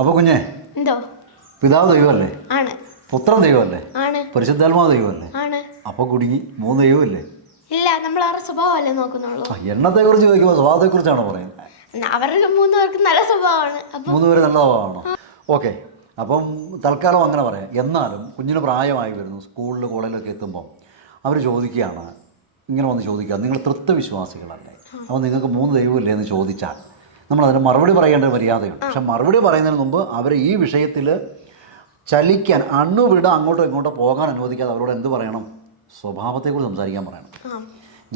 അപ്പോൾ കുഞ്ഞേ, എന്തോ പിതാവ് ദൈവമല്ലേ? ആണ്. പുത്രൻ ദൈവമല്ലേ? ആണ്. പരിശുദ്ധാത്മാവ് ദൈവമല്ലേ? ആണ്. അപ്പോൾ കുടുങ്ങി, മൂന്ന് ദൈവമല്ലേ? ഇല്ല, നമ്മൾ അവരുടെ സ്വഭാവമല്ലേ നോക്കുന്നുള്ളൂ. എണ്ണത്തെക്കുറിച്ച് ചോദിക്കുമ്പോൾ സ്വഭാവത്തെക്കുറിച്ചാണോ പറയുന്നത്? അവർക്ക് മൂന്ന് പേർക്ക് നല്ല സ്വഭാവമാണ്. മൂന്ന് പേര് നല്ല സ്വഭാവമാണോ? ഓക്കെ, അപ്പം തൽക്കാലം അങ്ങനെ പറയാം. എന്നാലും കുഞ്ഞിന് പ്രായമായി വരുന്നു, സ്കൂളിൽ കോളേജിലൊക്കെ എത്തുമ്പോൾ അവർ ചോദിക്കുകയാണ്, ഇങ്ങനെ വന്ന് ചോദിക്കുക, നിങ്ങൾ തൃത്വവിശ്വാസികളല്ലേ, അപ്പോൾ നിങ്ങൾക്ക് മൂന്ന് ദൈവമില്ലേ എന്ന് ചോദിച്ചാൽ നമ്മളതിന് മറുപടി പറയേണ്ട മര്യാദയുണ്ട്. പക്ഷെ മറുപടി പറയുന്നതിന് മുമ്പ് അവരെ ഈ വിഷയത്തിൽ ചലിക്കാൻ, അണ്ണുവിട അങ്ങോട്ടോ ഇങ്ങോട്ടോ പോകാൻ അനുവദിക്കാതെ അവരോട് എന്ത് പറയണം? സ്വഭാവത്തെക്കുറിച്ച് സംസാരിക്കാൻ പറയണം.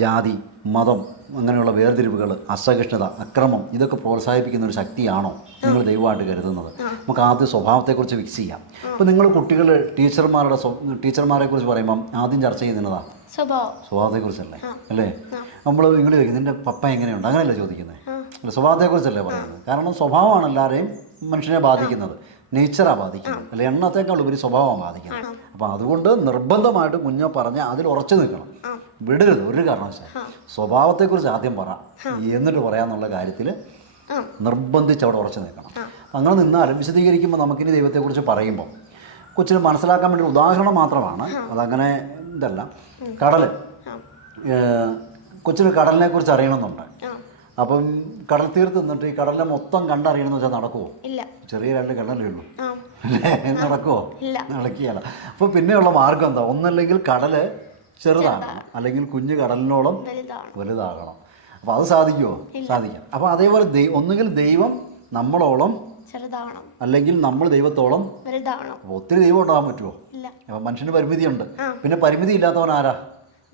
ജാതി, മതം, അങ്ങനെയുള്ള വേർതിരിവുകൾ, അസഹിഷ്ണുത, അക്രമം, ഇതൊക്കെ പ്രോത്സാഹിപ്പിക്കുന്ന ഒരു ശക്തിയാണോ നിങ്ങൾ ദൈവമായിട്ട് കരുതുന്നത്? നമുക്ക് ആദ്യം സ്വഭാവത്തെക്കുറിച്ച് ഫിക്സ് ചെയ്യാം. ഇപ്പോൾ നിങ്ങൾ കുട്ടികൾ ടീച്ചർമാരെക്കുറിച്ച് പറയുമ്പം ആദ്യം ചർച്ച ചെയ്യുന്നതാണ് സ്വഭാവത്തെക്കുറിച്ചല്ലേ? അല്ലേ? നമ്മൾ നിങ്ങൾ ചോദിക്കും, നിൻ്റെ പപ്പ എങ്ങനെയുണ്ട്, അങ്ങനെയല്ല ചോദിക്കുന്നത്. അല്ല, സ്വഭാവത്തെക്കുറിച്ചല്ലേ പറയുന്നത്. കാരണം സ്വഭാവമാണ് എല്ലാവരെയും മനുഷ്യനെ ബാധിക്കുന്നത്, നേച്ചറാണ് ബാധിക്കുന്നത്, അല്ലെ? എണ്ണത്തേക്കാൾ ഉപരി സ്വഭാവമാണ് ബാധിക്കുന്നത്. അപ്പോൾ അതുകൊണ്ട് നിർബന്ധമായിട്ട് കുഞ്ഞ് പറഞ്ഞ് അതിൽ ഉറച്ചു നിൽക്കണം, വിടരുത് ഒരു കാരണവശാലും. സ്വഭാവത്തെക്കുറിച്ച് ആദ്യം പറ, എന്നിട്ട് പറയാന്നുള്ള കാര്യത്തിൽ നിർബന്ധിച്ച് അവിടെ ഉറച്ചു നിൽക്കണം. അങ്ങനെ നിന്നാലും വിശദീകരിക്കുമ്പോൾ നമുക്കിനി ദൈവത്തെക്കുറിച്ച് പറയുമ്പോൾ കൊച്ചിന് മനസ്സിലാക്കാൻ വേണ്ടി ഒരു ഉദാഹരണം മാത്രമാണ്, അതങ്ങനെ ഇതല്ല. കടൽ, കൊച്ചിന് കടലിനെ കുറിച്ച് അറിയണമെന്നുണ്ട്. അപ്പം കടൽ തീർത്ത് നിന്നിട്ട് ഈ കടലിനെ മൊത്തം കണ്ടറിയണമെന്ന് വെച്ചാൽ നടക്കുമോ? ചെറിയ രണ്ട് കടലേ ഉള്ളൂ, അല്ലേ? നടക്കുമോ? നടക്കുകയല്ല. അപ്പോൾ പിന്നെയുള്ള മാർഗം എന്താ? ഒന്നല്ലെങ്കിൽ കടല് ചെറുതാകണം, അല്ലെങ്കിൽ കുഞ്ഞ് കടലിനോളം വലുതാകണം. അപ്പോൾ അത് സാധിക്കുമോ? സാധിക്കാം. അപ്പോൾ അതേപോലെ ഒന്നുകിൽ ദൈവം നമ്മളോളം ചെറുതാവണം, അല്ലെങ്കിൽ നമ്മൾ ദൈവത്തോളം വലുതാവണം. അപ്പോൾ ഒത്തിരി ദൈവം ഉണ്ടാകാൻ പറ്റുമോ? അപ്പം മനുഷ്യന് പരിമിതിയുണ്ട്. പിന്നെ പരിമിതി ഇല്ലാത്തവൻ ആരാ?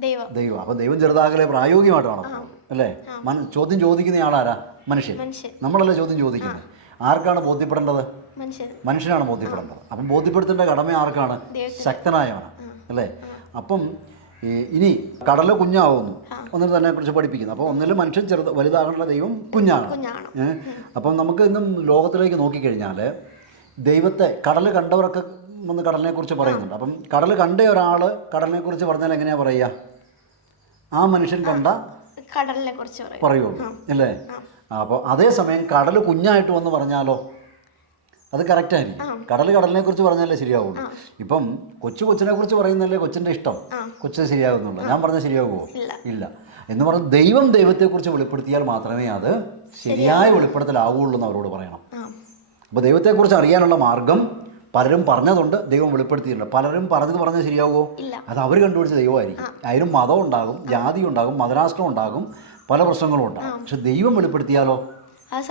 ദൈവം. അപ്പോൾ ദൈവം ചെറുതാകലെ പ്രായോഗികമായിട്ടാണ്, അല്ലേ? ചോദ്യം ചോദിക്കുന്ന ആളാരാ? മനുഷ്യൻ. നമ്മളല്ലേ ചോദ്യം ചോദിക്കുന്നത്. ആർക്കാണ് ബോധ്യപ്പെടേണ്ടത്? മനുഷ്യനാണ് ബോധ്യപ്പെടേണ്ടത്. അപ്പം ബോധ്യപ്പെടുത്തേണ്ട കടമ ആർക്കാണ്? ശക്തനായവനാണ്, അല്ലേ? അപ്പം ഇനി കടല് കുഞ്ഞാവുന്നു, ഒന്നിന് തന്നെ കുറിച്ച് പഠിപ്പിക്കുന്നു. അപ്പോൾ ഒന്നിലും മനുഷ്യൻ വലുതാകേണ്ട, ദൈവം കുഞ്ഞാണ്. അപ്പം നമുക്ക് ഇന്നും ലോകത്തിലേക്ക് നോക്കിക്കഴിഞ്ഞാൽ ദൈവത്തെ, കടൽ കണ്ടവരൊക്കെ വന്ന് കടലിനെ കുറിച്ച് പറയുന്നുണ്ട്. അപ്പം കടൽ കണ്ട ഒരാൾ കടലിനെ കുറിച്ച് പറഞ്ഞാൽ എങ്ങനെയാ പറയുക? ആ മനുഷ്യൻ കണ്ട കടലിനെ കുറിച്ച് പറയുള്ളൂ, അല്ലേ? അപ്പോൾ അതേസമയം കടൽ കുഞ്ഞായിട്ട് വന്ന് പറഞ്ഞാലോ അത് കറക്റ്റായിരിക്കും. കടലിനെ കുറിച്ച് പറഞ്ഞാലേ ശരിയാവുള്ളൂ. ഇപ്പം കൊച്ചിനെ കുറിച്ച് പറയുന്നല്ലേ കൊച്ചിൻ്റെ ഇഷ്ടം, കൊച്ചിന് ശരിയാകുന്നുള്ളൂ. ഞാൻ പറഞ്ഞാൽ ശരിയാകുമോ? ഇല്ല. എന്ന് പറഞ്ഞ് ദൈവത്തെക്കുറിച്ച് വെളിപ്പെടുത്തിയാൽ മാത്രമേ അത് ശരിയായ വെളിപ്പെടുത്തലാവുള്ളൂ എന്ന് അവരോട് പറയണം. അപ്പോൾ ദൈവത്തെക്കുറിച്ച് അറിയാനുള്ള മാർഗം പലരും പറഞ്ഞതുണ്ട്, ദൈവം വെളിപ്പെടുത്തിയിട്ടുണ്ട്. പലരും പറഞ്ഞത് ശരിയാവുമോ? അത് അവർ കണ്ടുപിടിച്ച ദൈവമായിരിക്കും. അതിനും മതം ഉണ്ടാകും, ജാതി ഉണ്ടാകും, മതരാഷ്ട്രം ഉണ്ടാകും, പല പ്രശ്നങ്ങളും ഉണ്ടാകും. പക്ഷെ ദൈവം വെളിപ്പെടുത്തിയാലോ അത്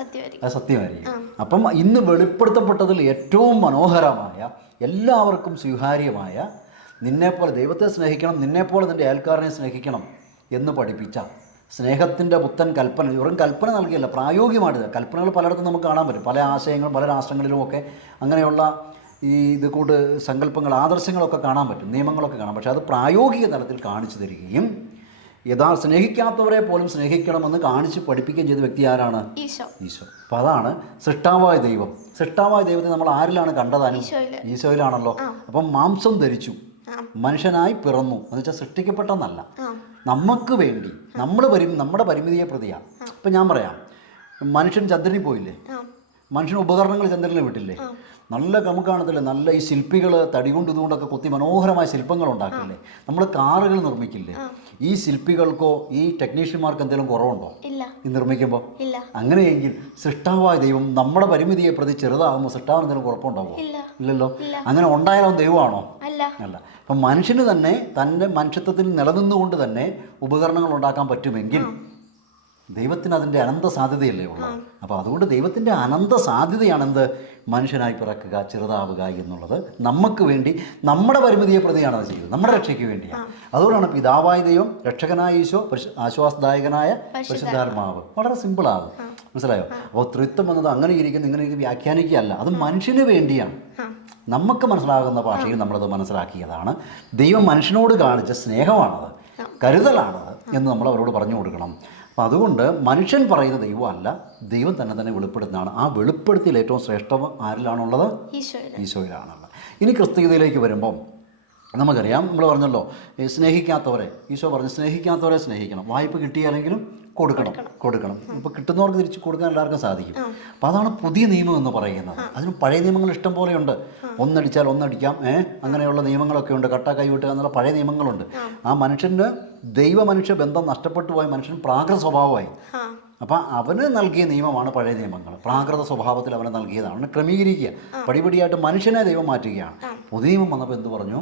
സത്യമായിരിക്കും. അപ്പം ഇന്ന് വെളിപ്പെടുത്തപ്പെട്ടതിൽ ഏറ്റവും മനോഹരമായ, എല്ലാവർക്കും സ്വീകാര്യമായ, നിന്നെപ്പോലെ ദൈവത്തെ സ്നേഹിക്കണം, നിന്നെപ്പോലെ നിൻ്റെ അയൽക്കാരനെ സ്നേഹിക്കണം എന്ന് പഠിപ്പിച്ച സ്നേഹത്തിൻ്റെ പുത്തൻ കൽപ്പന. വെറും കൽപ്പന നൽകിയല്ല, പ്രായോഗികമായിട്ട് കൽപ്പനകൾ പലയിടത്തും നമുക്ക് കാണാൻ പറ്റും. പല ആശയങ്ങളും പല രാഷ്ട്രങ്ങളിലുമൊക്കെ അങ്ങനെയുള്ള ഈ ഇത് കൂട്ട് സങ്കല്പങ്ങൾ, ആദർശങ്ങളൊക്കെ കാണാൻ പറ്റും, നിയമങ്ങളൊക്കെ കാണാം. പക്ഷേ അത് പ്രായോഗിക തലത്തിൽ കാണിച്ചു തരികയും സ്നേഹിക്കാത്തവരെ പോലും സ്നേഹിക്കണമെന്ന് കാണിച്ച് പഠിപ്പിക്കുകയും ചെയ്ത വ്യക്തി ആരാണ്? ഈശോ. അപ്പോൾ അതാണ് സൃഷ്ടാവായ ദൈവം. സൃഷ്ടാവായ ദൈവത്തെ നമ്മൾ ആരിലാണ് കണ്ടതാനും? ഈശോയിലാണല്ലോ. അപ്പം മാംസം ധരിച്ചു, മനുഷ്യനായി പിറന്നു എന്ന് വെച്ചാൽ സൃഷ്ടിക്കപ്പെട്ടെന്നല്ല, നമുക്ക് വേണ്ടി, നമ്മുടെ പരിമിതിയെ പ്രതിയാണ്. ഇപ്പം ഞാൻ പറയാം, മനുഷ്യൻ ചന്ദ്രനിൽ പോയില്ലേ? മനുഷ്യന് ഉപകരണങ്ങൾ ചന്ദ്രനിൽ വിട്ടില്ലേ? നല്ല നമുക്ക് കാണത്തില്ലേ, നല്ല ഈ ശില്പികൾ തടി കൊണ്ട് ഇതുകൊണ്ടൊക്കെ കൊത്തി മനോഹരമായ ശില്പങ്ങൾ ഉണ്ടാക്കില്ലേ? നമ്മൾ കാറുകൾ നിർമ്മിക്കില്ലേ? ഈ ശില്പികൾക്കോ ഈ ടെക്നീഷ്യന്മാർക്ക് എന്തെങ്കിലും കുറവുണ്ടോ ഈ നിർമ്മിക്കുമ്പോൾ? അങ്ങനെയെങ്കിൽ സൃഷ്ടാവായ ദൈവം നമ്മുടെ പരിമിതിയെ പ്രതി ചെറുതാകുമ്പോൾ സൃഷ്ടാവിന് എന്തെങ്കിലും കുഴപ്പമുണ്ടാവുമോ? ഇല്ലല്ലോ. അങ്ങനെ ഉണ്ടായാലും ദൈവമാണോ? അല്ല. അപ്പം മനുഷ്യന് തന്നെ തൻ്റെ മനുഷ്യത്വത്തിൽ നിലനിന്നുകൊണ്ട് തന്നെ ഉപകരണങ്ങൾ ഉണ്ടാക്കാൻ പറ്റുമെങ്കിൽ ദൈവത്തിന് അതിൻ്റെ അനന്ത സാധ്യതയല്ലേ ഉള്ളത്. അപ്പോൾ അതുകൊണ്ട് ദൈവത്തിൻ്റെ അനന്ത സാധ്യതയാണെന്ത്? മനുഷ്യനായി പിറക്കുക, ചെറുതാവുക എന്നുള്ളത്. നമുക്ക് വേണ്ടി, നമ്മുടെ പരിമിതിയെ പ്രതിയാണ് അത് ചെയ്തത്, നമ്മുടെ രക്ഷയ്ക്ക് വേണ്ടിയാണ്. അതുകൊണ്ടാണ് പിതാവായ ദൈവം, രക്ഷകനായ ഈശോ, ആശ്വാസദായകനായ പരിശുദ്ധാത്മാവ്. വളരെ സിമ്പിളാണ്, മനസ്സിലായോ? അപ്പോൾ ത്രിത്വം എന്നത് അങ്ങനെ ഇരിക്കുന്ന, ഇങ്ങനെ വ്യാഖ്യാനിക്കുകയല്ല, അത് മനുഷ്യന് വേണ്ടിയാണ്. നമുക്ക് മനസ്സിലാകുന്ന ഭാഷയിൽ നമ്മളത് മനസ്സിലാക്കിയതാണ്. ദൈവം മനുഷ്യനോട് കാണിച്ച സ്നേഹമാണത്, കരുതലാണത് എന്ന് നമ്മൾ അവരോട് പറഞ്ഞു കൊടുക്കണം. അപ്പം അതുകൊണ്ട് മനുഷ്യൻ പറയുന്ന ദൈവമല്ല, ദൈവം തന്നെ വെളിപ്പെടുത്തുന്നതാണ്. ആ വെളിപ്പെടുത്തിയിൽ ഏറ്റവും ശ്രേഷ്ഠം ആരിലാണുള്ളത്? ഈശോയിലാണുള്ളത്. ഇനി ക്രിസ്തീയതയിലേക്ക് വരുമ്പം നമുക്കറിയാം, നമ്മൾ പറഞ്ഞല്ലോ, സ്നേഹിക്കാത്തവരെ, ഈശോ പറഞ്ഞു സ്നേഹിക്കാത്തവരെ സ്നേഹിക്കണം. വായ്പ കിട്ടിയാലെങ്കിലും കൊടുക്കണം. ഇപ്പോൾ കിട്ടുന്നവർക്ക് തിരിച്ച് കൊടുക്കാൻ എല്ലാവർക്കും സാധിക്കും. അപ്പോൾ അതാണ് പുതിയ നിയമം എന്ന് പറയുന്നത്. അതിന് പഴയ നിയമങ്ങൾ ഇഷ്ടം പോലെയുണ്ട്. ഒന്നടിച്ചാൽ ഒന്നടിക്കാം, അങ്ങനെയുള്ള നിയമങ്ങളൊക്കെ ഉണ്ട്. കട്ട കൈവിട്ടുക എന്നുള്ള പഴയ നിയമങ്ങളുണ്ട്. ആ മനുഷ്യന് ദൈവ മനുഷ്യ ബന്ധം നഷ്ടപ്പെട്ടു പോയ മനുഷ്യൻ പ്രാകൃത സ്വഭാവമായി. അപ്പം അവന് നൽകിയ നിയമമാണ് പഴയ നിയമങ്ങൾ. പ്രാകൃത സ്വഭാവത്തിൽ അവന് നൽകിയതാണ്. അവനെ ക്രമീകരിക്കുക, പടിപടിയായിട്ട് മനുഷ്യനെ ദൈവം മാറ്റുകയാണ്. പുതിയ നിയമം വന്നപ്പോൾ എന്ത് പറഞ്ഞു?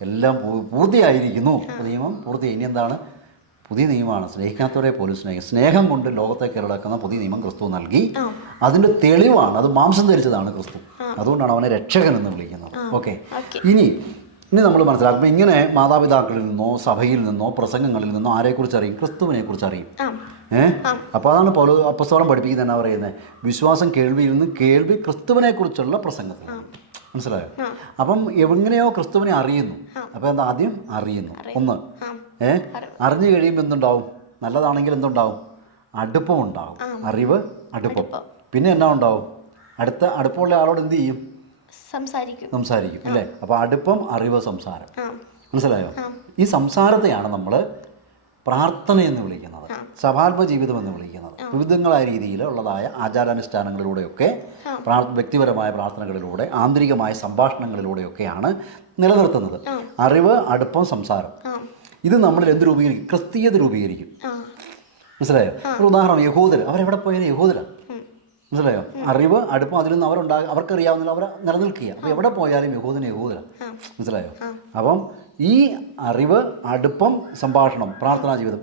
എല്ലാം പൂർത്തിയായിരിക്കുന്നു. നിയമം പൂർത്തിയായി. ഇനി എന്താണ്? പുതിയ നിയമമാണ്. സ്നേഹിക്കാത്തവരെ പോലും സ്നേഹം കൊണ്ട് ലോകത്തെ കീഴടക്കുന്ന പുതിയ നിയമം ക്രിസ്തു നൽകി. അതിൻ്റെ തെളിവാണ്, അത് മാംസം ധരിച്ചതാണ് ക്രിസ്തു. അതുകൊണ്ടാണ് അവനെ രക്ഷകൻ എന്ന് വിളിക്കുന്നത്. ഓക്കെ, ഇനി നമ്മൾ മനസ്സിലാക്കുമ്പോൾ ഇങ്ങനെ മാതാപിതാക്കളിൽ നിന്നോ സഭയിൽ നിന്നോ പ്രസംഗങ്ങളിൽ നിന്നോ ആരെക്കുറിച്ച് അറിയും? ക്രിസ്തുവിനെ കുറിച്ച് അറിയും. അപ്പോൾ അതാണ് അപ്പസ്തോലൻ പഠിപ്പിക്കുന്നത്. എന്നാ പറയുന്നത്? വിശ്വാസം കേൾവിയിൽ നിന്ന്, കേൾവി ക്രിസ്തുവിനെ കുറിച്ചുള്ള പ്രസംഗത്തിൽ. മനസ്സിലായോ? അപ്പം എങ്ങനെയോ ക്രിസ്തുവിനെ അറിയുന്നു. അപ്പോൾ എന്താ? ആദ്യം അറിയുന്നു. ഒന്ന് അറിഞ്ഞു കഴിയുമ്പോൾ എന്തുണ്ടാവും? നല്ലതാണെങ്കിൽ എന്തുണ്ടാവും? അടുപ്പം ഉണ്ടാവും. അറിവ്, അടുപ്പം. പിന്നെ എന്നാ ഉണ്ടാവും? അടുപ്പമുള്ള ആളോട് എന്ത് ചെയ്യും? സംസാരിക്കും അല്ലേ? അപ്പോൾ അടുപ്പം, അറിവ്, സംസാരം. മനസ്സിലായോ? ഈ സംസാരത്തെയാണ് നമ്മൾ പ്രാർത്ഥന എന്ന് വിളിക്കുന്നത്, സഭാത്മ ജീവിതം എന്ന് വിളിക്കുന്നത്. വിവിധങ്ങളായ രീതിയിലുള്ളതായ ആചാരാനുഷ്ഠാനങ്ങളിലൂടെയൊക്കെ, വ്യക്തിപരമായ പ്രാർത്ഥനകളിലൂടെ, ആന്തരികമായ സംഭാഷണങ്ങളിലൂടെയൊക്കെയാണ് നിലനിർത്തുന്നത്. അറിവ്, അടുപ്പം, സംസാരം. ഇത് നമ്മളിൽ എന്ത് രൂപീകരിക്കും? ക്രിസ്തീയത രൂപീകരിക്കും. മനസ്സിലായോ? ഒരു ഉദാഹരണം, യഹൂദർ. അവരെവിടെ പോയാലും യഹൂദരാണ്. മനസ്സിലായോ? അറിവ്, അടുപ്പം അതിൽ നിന്ന് അവർക്കറിയാവുന്ന അവർ നിലനിൽക്കുക. അപ്പോൾ എവിടെ പോയാലും യഹൂദരാണ്. മനസ്സിലായോ? അപ്പം ഈ അറിവ്, അടുപ്പം, സംഭാഷണം, പ്രാർത്ഥനാ ജീവിതം,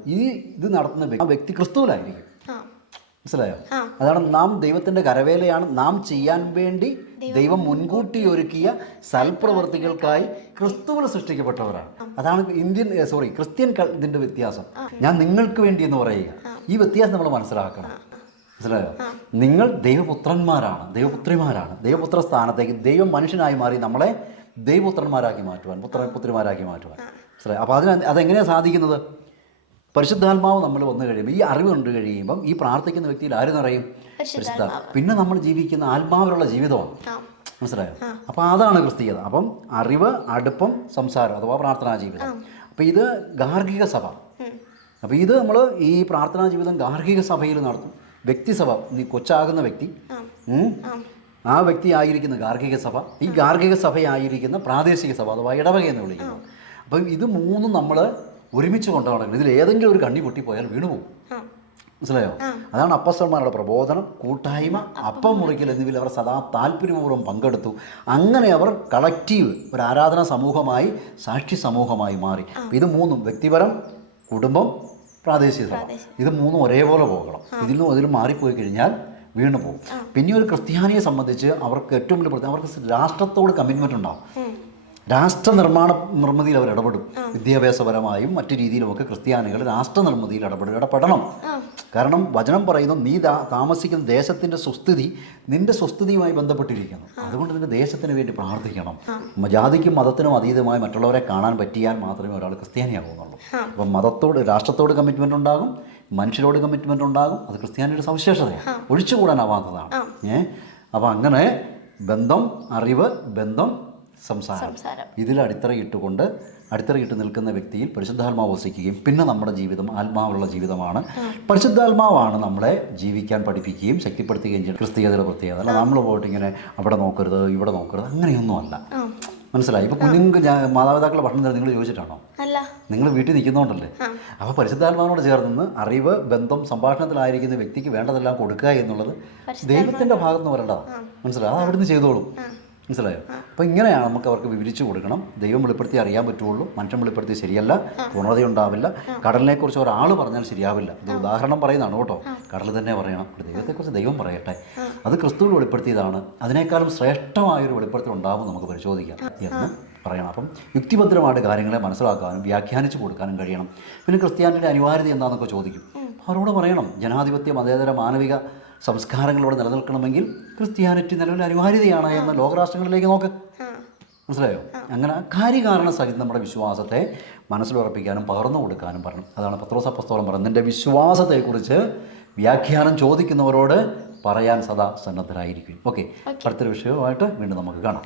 ഇത് നടത്തുന്ന വ്യക്തി ക്രിസ്തുവിലായിരിക്കും. മനസ്സിലായോ? അതാണ് നാം ദൈവത്തിൻ്റെ കരവേലയാണ്. നാം ചെയ്യാൻ വേണ്ടി ദൈവം മുൻകൂട്ടി ഒരുക്കിയ സൽപ്രവർത്തികൾക്കായി ക്രിസ്തുവിൽ സൃഷ്ടിക്കപ്പെട്ടവരാണ്. അതാണ് ക്രിസ്ത്യൻ ഇതിൻ്റെ വ്യത്യാസം. ഞാൻ നിങ്ങൾക്ക് വേണ്ടി എന്ന് പറയുക. ഈ വ്യത്യാസം നമ്മൾ മനസ്സിലാക്കണം. മനസ്സിലായോ? നിങ്ങൾ ദൈവപുത്രന്മാരാണ്, ദൈവപുത്രിമാരാണ്. ദൈവപുത്ര സ്ഥാനത്തേക്ക് ദൈവം മനുഷ്യനായി മാറി നമ്മളെ ദൈവപുത്രന്മാരാക്കി മാറ്റുവാൻ, പുത്രിമാരാക്കി മാറ്റുവാൻ. മനസ്സിലായോ? അപ്പോൾ അതെങ്ങനെയാണ് സാധിക്കുന്നത്? പരിശുദ്ധാത്മാവ് നമ്മൾ വന്നു കഴിയുമ്പോൾ, ഈ അറിവ് കണ്ടു കഴിയുമ്പം ഈ പ്രാർത്ഥിക്കുന്ന വ്യക്തിയിൽ ആര് നിറയും? പരിശുദ്ധാത്മാവ്. പിന്നെ നമ്മൾ ജീവിക്കുന്ന ആത്മാവിലുള്ള ജീവിതമാണ്. മനസ്സിലായോ? അപ്പോൾ അതാണ് ക്രിസ്തീയത. അപ്പം അറിവ്, അടുപ്പം, സംസാരം അഥവാ പ്രാർത്ഥനാ ജീവിതം. അപ്പോൾ ഇത് ഗാർഹിക സഭ. അപ്പോൾ ഇത് നമ്മൾ ഈ പ്രാർത്ഥനാ ജീവിതം ഗാർഹിക സഭയിൽ നടത്തും. വ്യക്തിസഭ, നീ കൊച്ചാകുന്ന വ്യക്തി, ആ വ്യക്തി ആയിരിക്കുന്ന ഗാർഹിക സഭ, ഈ ഗാർഹിക സഭയായിരിക്കുന്ന പ്രാദേശിക സഭ അഥവാ ഇടവക എന്ന് വിളിക്കുന്നു. അപ്പം ഇത് മൂന്നും നമ്മൾ ഒരുമിച്ച് കൊണ്ടുപോകണം. ഇതിൽ ഏതെങ്കിലും ഒരു കണ്ണി പൊട്ടിപ്പോയാൽ വീണുപോകും. മനസ്സിലായോ? അതാണ് അപ്പസ്തലന്മാരുടെ പ്രബോധനം, കൂട്ടായ്മ, അപ്പം മുറിക്കൽ എന്നിവയിൽ അവർ സദാ താല്പര്യപൂർവ്വം പങ്കെടുത്തു. അങ്ങനെ അവർ കളക്റ്റീവ് ഒരു ആരാധനാ സമൂഹമായി, സാക്ഷി സമൂഹമായി മാറി. ഇത് മൂന്നും, വ്യക്തിപരം, കുടുംബം, പ്രാദേശിക സഭ, ഇത് മൂന്നും ഒരേപോലെ പോകണം. ഇതിലും മാറിപ്പോയി കഴിഞ്ഞാൽ വീണു പോകും. പിന്നെ ഒരു ക്രിസ്ത്യാനിയെ സംബന്ധിച്ച് അവർക്ക് ഏറ്റവും വലിയ പ്രത്യേകത, അവർക്ക് രാഷ്ട്രത്തോട് കമ്മിറ്റ്മെൻ്റ് ഉണ്ടാവും. രാഷ്ട്ര നിർമ്മിതിയിൽ അവർ ഇടപെടും. വിദ്യാഭ്യാസപരമായും മറ്റു രീതിയിലുമൊക്കെ ക്രിസ്ത്യാനികൾ രാഷ്ട്ര നിർമ്മിതിയിൽ ഇടപെടണം. കാരണം വചനം പറയുന്നു, നീ താമസിക്കുന്ന ദേശത്തിൻ്റെ സുസ്ഥിതി നിന്റെ സുസ്ഥിതിയുമായി ബന്ധപ്പെട്ടിരിക്കുന്നു. അതുകൊണ്ട് നിന്റെ ദേശത്തിന് വേണ്ടി പ്രാർത്ഥിക്കണം. ജാതിക്കും മതത്തിനും അതീതമായി മറ്റുള്ളവരെ കാണാൻ പറ്റിയാൽ മാത്രമേ ഒരാൾ ക്രിസ്ത്യാനിയാകുന്നുള്ളൂ. അപ്പം രാഷ്ട്രത്തോട് കമ്മിറ്റ്മെൻ്റ് ഉണ്ടാകും, മനുഷ്യരോട് കമ്മിറ്റ്മെൻ്റ് ഉണ്ടാകും. അത് ക്രിസ്ത്യാനിയുടെ സവിശേഷതയാണ്, ഒഴിച്ചുകൂടാനാവാത്തതാണ്. അപ്പം അങ്ങനെ ബന്ധം, അറിവ്, ബന്ധം, സംസാരം, ഇതിൽ അടിത്തറയിട്ട് നിൽക്കുന്ന വ്യക്തിയിൽ പരിശുദ്ധാത്മാവ് വസിക്കുകയും പിന്നെ നമ്മുടെ ജീവിതം ആത്മാവുള്ള ജീവിതമാണ്. പരിശുദ്ധാത്മാവാണ് നമ്മളെ ജീവിക്കാൻ പഠിപ്പിക്കുകയും ശക്തിപ്പെടുത്തുകയും ചെയ്യുന്നത്. ക്രിസ്തീയതയുടെ പ്രത്യേകത അല്ല നമ്മൾ പോയിട്ട് ഇങ്ങനെ അവിടെ നോക്കരുത് ഇവിടെ നോക്കരുത് അങ്ങനെയൊന്നും അല്ല. മനസ്സിലായി? ഇപ്പോൾ കുഞ്ഞുങ്ങൾക്ക് മാതാപിതാക്കളുടെ ഭക്ഷണം തരാൻ നിങ്ങൾ ചോദിച്ചിട്ടാണോ? നിങ്ങൾ വീട്ടിൽ നിൽക്കുന്നതുകൊണ്ടല്ലേ. അപ്പോൾ പരിശുദ്ധാത്മാവിനോട് ചേർന്ന് അറിവ്, ബന്ധം, സംഭാഷണത്തിലായിരിക്കുന്ന വ്യക്തിക്ക് വേണ്ടതെല്ലാം കൊടുക്കുക എന്നുള്ളത് ദൈവത്തിൻ്റെ ഭാഗത്തുനിന്ന് വരേണ്ടതാണ്. മനസ്സിലായി? അത് അവിടുന്ന് ചെയ്തോളും. മനസ്സിലായോ? അപ്പോൾ ഇങ്ങനെയാണ് നമുക്ക് അവർക്ക് വിവരിച്ചു കൊടുക്കണം. ദൈവം വെളിപ്പെടുത്തി അറിയാൻ പറ്റുള്ളൂ, മനുഷ്യൻ വെളിപ്പെടുത്തി ശരിയല്ല, പൂർണ്ണതയുണ്ടാവില്ല. കടലിനെക്കുറിച്ച് ഒരാൾ പറഞ്ഞാൽ ശരിയാവില്ല. ഇത് ഉദാഹരണം പറയുന്നതാണ് കേട്ടോ. കടൽ തന്നെ പറയണം. ദൈവത്തെക്കുറിച്ച് ദൈവം പറയട്ടെ. അത് ക്രിസ്തുവിൽ വെളിപ്പെടുത്തിയതാണ്. അതിനേക്കാളും ശ്രേഷ്ഠമായൊരു വെളിപ്പെടുത്തൽ ഉണ്ടാവും നമുക്ക് പരിശോധിക്കാം എന്ന് പറയണം. അപ്പം യുക്തിഭദ്രമായിട്ട് കാര്യങ്ങളെ മനസ്സിലാക്കാനും വ്യാഖ്യാനിച്ചു കൊടുക്കാനും കഴിയണം. പിന്നെ ക്രിസ്ത്യാനിയുടെ അനിവാര്യത എന്താണെന്നൊക്കെ ചോദിക്കും. അവരോട് പറയണം, ജനാധിപത്യ, മതേതര, മാനവിക സംസ്കാരങ്ങളിലൂടെ നിലനിൽക്കണമെങ്കിൽ ക്രിസ്ത്യാനിറ്റി നിലവിൽ അനിവാര്യതയാണ് എന്ന് ലോകരാഷ്ട്രങ്ങളിലേക്ക് നോക്ക്. മനസ്സിലായോ? അങ്ങനെ കാര്യകാരണ സഹിതം നമ്മുടെ വിശ്വാസത്തെ മനസ്സിലുറപ്പിക്കാനും പകർന്നു കൊടുക്കാനും പറഞ്ഞു. അതാണ് പത്രോസ് അപ്പോസ്തലൻ പറയുന്നത്, നിൻ്റെ വിശ്വാസത്തെക്കുറിച്ച് വ്യാഖ്യാനം ചോദിക്കുന്നവരോട് പറയാൻ സദാ സന്നദ്ധരായിരിക്കും. ഓക്കെ, അടുത്തൊരു വിഷയവുമായിട്ട് വീണ്ടും നമുക്ക് കാണാം.